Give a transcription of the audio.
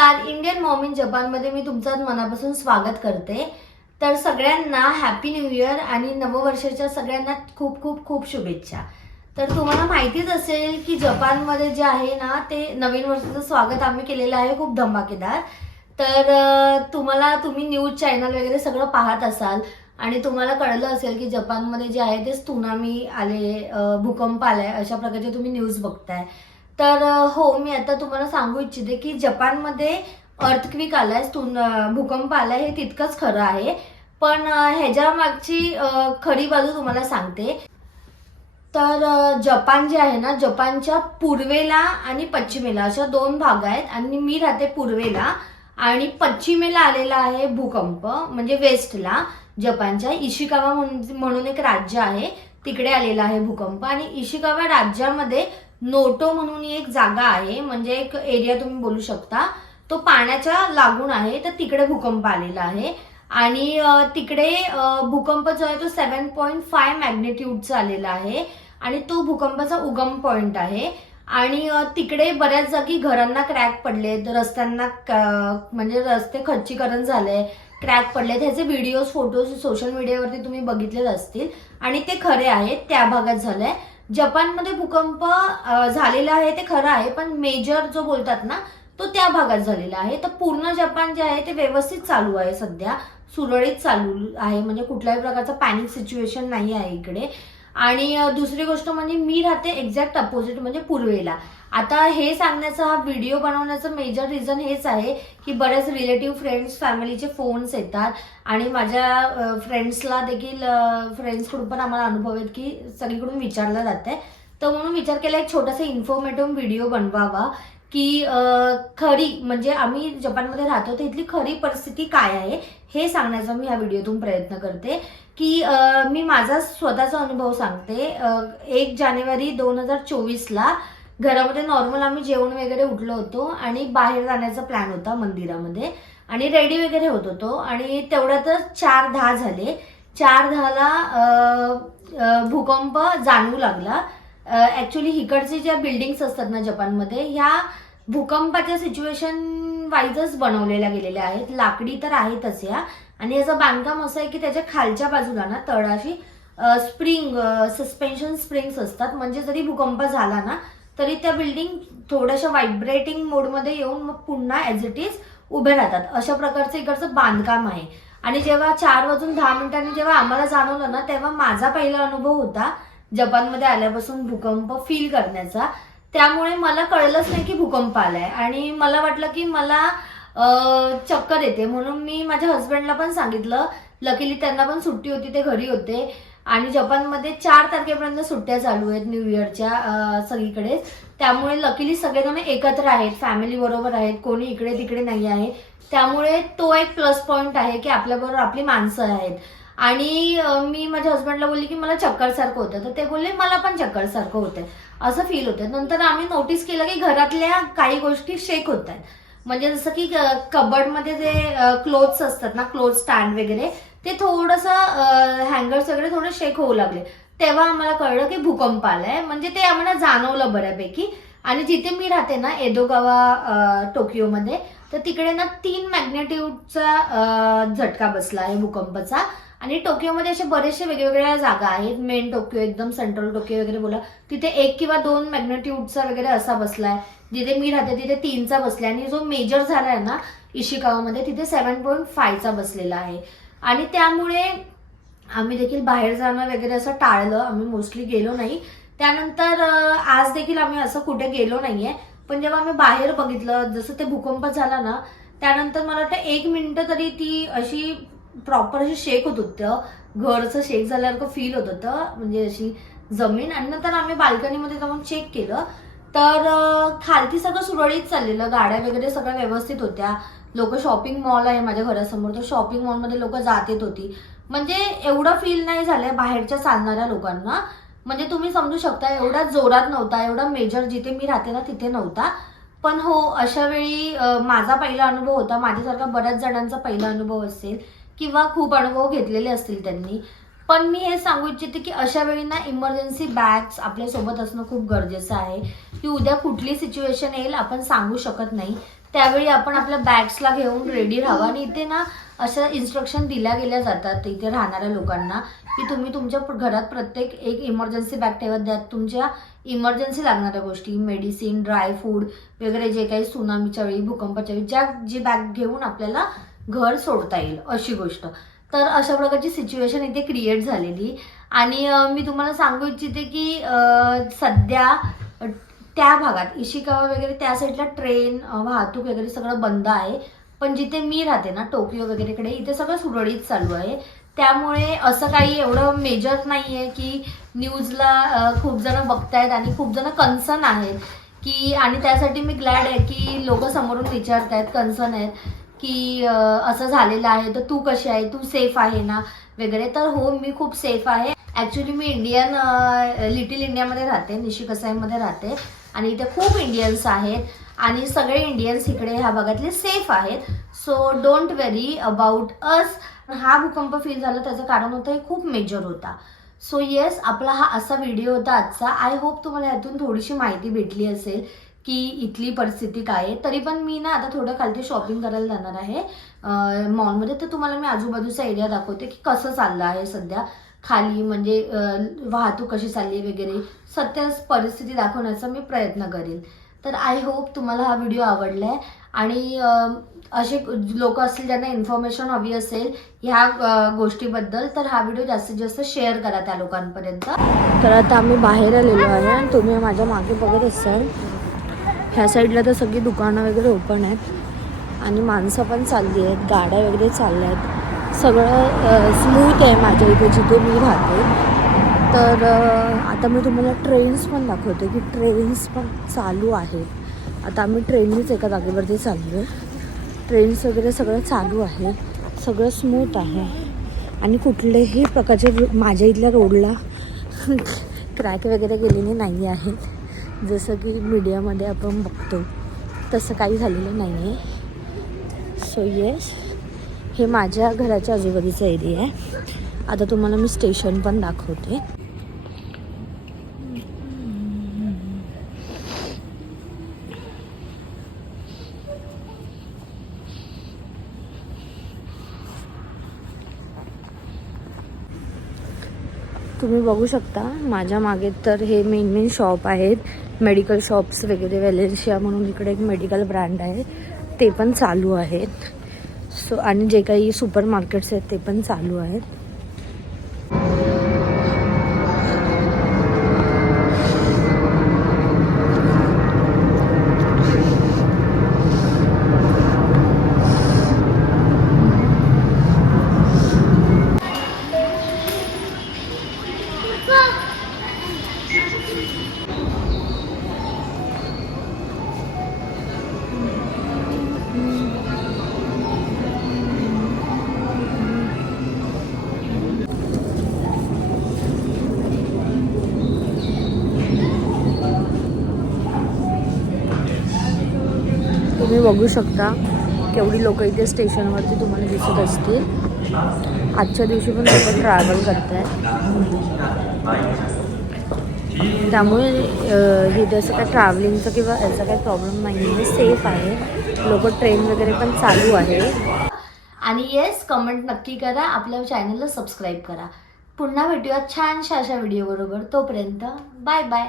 नमस्कार. Indian mom in जपानमध्ये मी तुमचं मनापासून स्वागत करते. तर सगळ्यांना हॅपी न्यू इयर आणि नववर्षाच्या सगळ्यांना खूप खूप खूप शुभेच्छा. तर तुम्हाला माहितीच असेल की जपानमध्ये जे आहे ना ते नवीन वर्षाचं स्वागत आम्ही केलेलं आहे खूप धमाकेदार. तर तुम्हाला तुम्ही न्यूज चॅनल वगैरे सगळं पाहत असाल आणि तुम्हाला कळलं असेल की जपानमध्ये जे आहे ते सुनामी आले भूकंप आलाय अशा प्रकारचे तुम्ही न्यूज बघताय. तर हो मी आता तुम्हाला सांगू इच्छिते की जपानमध्ये अर्थक्विक आलाय भूकंप आलाय हे तितकंच खरं आहे. पण ह्याच्या मागची खरी बाजू तुम्हाला सांगते. तर जपान जे आहे ना जपानच्या पूर्वेला आणि पश्चिमेला अशा दोन भाग आहेत आणि मी राहते पूर्वेला आणि पश्चिमेला आलेला आहे भूकंप म्हणजे वेस्टला. जपानच्या इशिकावा म्हणून एक राज्य आहे तिकडे आलेला आहे भूकंप आणि इशिकावा राज्यामध्ये नोटो म्हणून एक जागा आहे म्हणजे एक एरिया तुम्ही बोलू शकता. तो पाण्याच्या लागून आहे तर तिकडे भूकंप आलेला आहे. आणि तिकडे भूकंप जो आहे तो सेवन पॉईंट फाय मॅग्नेट्यूडचा आलेला आहे. आणि तो भूकंपाचा उगम पॉइंट आहे. आणि तिकडे बऱ्याच जागी घरांना क्रॅक पडलेत रस्त्यांना म्हणजे रस्ते खच्चीकरण झालंय क्रॅक पडले त्याचे व्हिडिओज फोटोज सोशल मीडियावरती तुम्ही बघितलेच असतील. आणि ते खरे आहेत त्या भागात झालंय. जपानमध्ये भूकंप झालेला आहे ते खरं आहे पण मेजर जो बोलतात ना तो त्या भागात झालेला आहे. तर पूर्ण जपान जे आहे ते व्यवस्थित चालू आहे सध्या. सुरळीत चालू आहे म्हणजे कुठल्याही प्रकारचं पॅनिक सिच्युएशन नाही आहे इकडे. आणि दुसरी गोष्ट म्हणजे मी राहते एक्झॅक्ट अपोजिट म्हणजे पूर्वेला. आता हे सांगण्याचा हा व्हिडिओ बनवण्याचं मेजर रिझन हेच आहे की बरेच रिलेटिव्ह फ्रेंड्स फॅमिलीचे फोन्स येतात आणि माझ्या फ्रेंड्सला देखील फ्रेंड्सकडून पण आम्हाला अनुभव आहेत की सगळीकडून विचारलं जाते तर म्हणून विचार केला एक छोटासा इन्फॉर्मेटिव्ह व्हिडिओ बनवावा की खरी म्हणजे आम्ही जपानमध्ये राहतो तर इथली खरी परिस्थिती काय आहे हे सांगण्याचा मी ह्या व्हिडिओतून प्रयत्न करते. की मी माझा स्वतःचा अनुभव सांगते. एक जानेवारी दोन हजार चोवीसला घरामध्ये नॉर्मल आम्ही जेवण वगैरे उठलो होतो आणि बाहेर जाण्याचा प्लॅन होता मंदिरामध्ये. आणि रेडी वगैरे होत होतो. आणि तेवढ्यातच चार दहा झाले. चार दहाला भूकंप जाणवू लागला. ऍक्च्युली हिकडचे ज्या बिल्डिंग्स असतात ना जपानमध्ये ह्या भूकंपाच्या सिच्युएशन वाईजच बनवलेल्या गेलेल्या आहेत. लाकडी तर आहेतच या. आणि याचं बांधकाम असं आहे की त्याच्या खालच्या बाजूला ना तळाशी स्प्रिंग सस्पेन्शन स्प्रिंग्स असतात. म्हणजे जरी भूकंप झाला ना तरी त्या बिल्डिंग थोड्याशा व्हायब्रेटिंग मोडमध्ये येऊन मग पुन्हा ॲज इट इज उभे राहतात. अशा प्रकारचं इकडचं बांधकाम आहे. आणि जेव्हा चार वाजून दहा मिनिटांनी जेव्हा आम्हाला जाणवलं ना तेव्हा माझा पहिला अनुभव होता जपानमध्ये आल्यापासून भूकंप फील करण्याचा. त्यामुळे मला कळलंच नाही की भूकंप आलाय. आणि मला वाटलं की मला चक्कर येते. म्हणून मी माझ्या हस्बंडला पण सांगितलं. लकीली त्यांना पण सुट्टी होती ते घरी होते. आणि जपानमध्ये चार तारखेपर्यंत सुट्ट्या चालू आहेत न्यू इयरच्या सगळीकडे. त्यामुळे लकीली सगळेजण एकत्र आहेत. फॅमिली बरोबर आहेत. कोणी इकडे तिकडे नाही आहे. त्यामुळे तो एक प्लस पॉईंट आहे की आपल्याबरोबर आपली माणसं आहेत. आणि मी माझ्या हस्बंडला बोलली की मला चक्कर सारखं होतं. तर ते बोलले मला पण चक्करसारखं सारखं होतंय. असं फील होतं. नंतर आम्ही नोटीस केलं की घरातल्या काही गोष्टी शेक होत आहेत. म्हणजे जसं की कबडमध्ये जे क्लोथ्स असतात ना क्लोथ स्टँड वगैरे ते थोडंसं हँगर्स वगैरे थोडे शेक होऊ लागले. तेव्हा आम्हाला कळलं की भूकंप आलाय. म्हणजे ते आम्हाला जाणवलं बऱ्यापैकी. आणि जिथे मी राहते ना एदोगावा टोकियोमध्ये तर तिकडे ना तीन मॅग्नेट्यूडचा झटका बसला आहे भूकंपाचा. आणि टोकियोमध्ये असे बरेचसे वेगवेगळ्या जागा आहेत. मेन टोकियो एकदम सेंट्रल टोकियो वगैरे बोला. तिथे एक किंवा दोन मॅग्नेट्यूडचा वगैरे असा बसलाय. जिथे मी राहते तिथे तीनचा बसलाय. आणि जो मेजर झालाय ना इशिकावामध्ये तिथे सेवन पॉईंट फायचा बसलेला आहे. आणि त्यामुळे आम्ही देखील बाहेर जाणं वगैरे असं टाळलं. आम्ही मोस्टली गेलो नाही. त्यानंतर आज देखील आम्ही असं कुठे गेलो नाहीये. पण जेव्हा आम्ही बाहेर बघितलं जसं ते भूकंप झाला ना त्यानंतर मला वाटतं एक मिनिटं तरी ती अशी प्रॉपर अशी शेक होत होतं. घरचं शेक झाल्यासारखं फील होत होतं. म्हणजे अशी जमीन आणि नंतर आम्ही बाल्कनीमध्ये जाऊन चेक केलं. तर खालती सगळं सुरळीत चाललेलं. गाड्या वगैरे सगळ्या व्यवस्थित होत्या. लोक शॉपिंग मॉल आहे माझ्या घरासमोर. तर शॉपिंग मॉलमध्ये लोक जात येत होती. म्हणजे एवढं फील नाही झालंय बाहेरच्या चालणाऱ्या लोकांना. म्हणजे तुम्ही समजू शकता एवढा जोरात नव्हता. एवढा मेजर जिथे मी राहते ना तिथे नव्हता. पण हो अशा वेळी माझा पहिला अनुभव होता. माझ्यासारखा बऱ्याच जणांचा पहिला अनुभव असेल. किंवा खूप अनुभव घेतलेले असतील त्यांनी. पण मी हे सांगू इच्छिते की अशा वेळी ना इमर्जन्सी बॅग्स आपल्यासोबत असणं खूप गरजेचं आहे. की उद्या कुठली सिच्युएशन येईल आपण सांगू शकत नाही. त्यावेळी आपण आपल्या बॅग्सला घेऊन रेडी राहावं. आणि इथे ना अशा इन्स्ट्रक्शन दिल्या गेल्या जातात इथे राहणाऱ्या लोकांना की तुम्ही तुमच्या घरात प्रत्येक एक इमर्जन्सी बॅग ठेवत द्या. तुमच्या इमर्जन्सी लागणाऱ्या गोष्टी मेडिसिन ड्राय फूड वगैरे जे काही सुनामीच्या वेळी भूकंपाच्या वेळी ज्या जी बॅग घेऊन आपल्याला घर सोडता येईल अशी गोष्ट. तर अशा प्रकारची सिच्युएशन इथे क्रिएट झालेली. आणि मी तुम्हाला सांगू इच्छिते की सध्या त्या भागात इशिकावा वगैरे त्या साईडला ट्रेन वाहतूक वगैरे सगळं बंद आहे. पण जिथे मी राहते ना टोकियो वगैरेकडे इथे सगळं सुरळीत चालू आहे. त्यामुळे असं काही एवढं मेजर नाही आहे की न्यूजला खूप जण बघतायत आणि खूप जण कन्सर्न आहेत. की आणि त्यासाठी मी ग्लॅड आहे की लोक समोरून विचारत आहेत कन्सर्न आहेत. की असं झालेलं आहे तर तू कशी आहे? तू सेफ आहे ना? वगैरे. तर हो मी खूप सेफ आहे. ॲक्च्युली मी इंडियन लिटिल इंडियामध्ये राहते. निशिकसाईमध्ये राहते. आणि इथे खूप इंडियन्स आहेत. आणि सगळे इंडियन्स इकडे ह्या भागातले सेफ आहेत. So don't worry about us हा भूकंप फील झाला त्याचं कारण होतं हे खूप मेजर होता. सो येस आपला हा असा व्हिडिओ होता आजचा. आय होप तुम्हाला यातून थोडीशी माहिती भेटली असेल. की इथली परिस्थिती काय आहे. तरी पण मी ना आता थोडं खालती शॉपिंग करायला जाणार आहे. मॉलमध्ये तर तुम्हाला मी आजूबाजूचा एरिया दाखवते की कसं चाललं आहे सध्या. खाली म्हणजे वाहतूक कशी चालली आहे वगैरे. सत्य परिस्थिती दाखवण्याचा मी प्रयत्न करेन. तर आय होप तुम्हाला हा व्हिडिओ आवडला आहे आणि असे लोक असतील ज्यांना इन्फॉर्मेशन हवी असेल ह्या गोष्टीबद्दल तर हा व्हिडिओ जास्तीत जास्त शेअर करा त्या लोकांपर्यंत. तर आता आम्ही बाहेर आलेलो आहे आणि तुम्ही माझ्या मागे बघत असाल. ह्या साईडला तर सगळी दुकानं वगैरे ओपन आहेत. आणि माणसं पण चालली आहेत गाड्या वगैरे चालल्या आहेत. सगळं स्मूथ आहे माझ्या इथे जिथे मी राहते. तर आता मी तुम्हाला ट्रेन्स पण दाखवते की ट्रेन्स पण चालू आहेत. आता आम्ही ट्रेननीच एका जागेवरती चाललो आहे ट्रेन्स वगैरे सगळं चालू आहे. सगळं स्मूथ आहे. आणि कुठल्याही प्रकारचे माझ्या इथल्या रोडला क्रॅक वगैरे गेलेले नाही आहेत. जसं की मीडियामध्ये आपण बघतो तसं काही झालेलं नाही आहे सो येस हे माझ्या घराच्या आजूबाजूचा एरिया आहे. आता तुम्हाला मी स्टेशन पण दाखवते. तुम्ही बघू शकता माझ्या मागे तर हे मेन मेन शॉप आहेत. मेडिकल शॉप्स वगैरे वेलेन्शिया म्हणून इकडे एक मेडिकल ब्रँड आहे. ते पण चालू आहेत. सो आणि जे काही सुपर मार्केट्स आहेत ते पण चालू आहेत. तुम्ही बघू शकता केवढी लोक इथे स्टेशनवरती तुम्हाला दिसत असतील. आजच्या दिवशी पण लोक ट्रॅव्हल करत आहे त्यामुळे अं, जसं असं काय ट्रॅव्हलिंगचं किंवा याचा काही प्रॉब्लेम नाही आहे सेफ आहे. लोक ट्रेन वगैरे पण चालू आहे. आणि येस कमेंट नक्की करा. आपल्या चॅनलला सबस्क्राईब करा. पुन्हा भेटूया छानशा अशा व्हिडिओ बरोबर. तोपर्यंत बाय बाय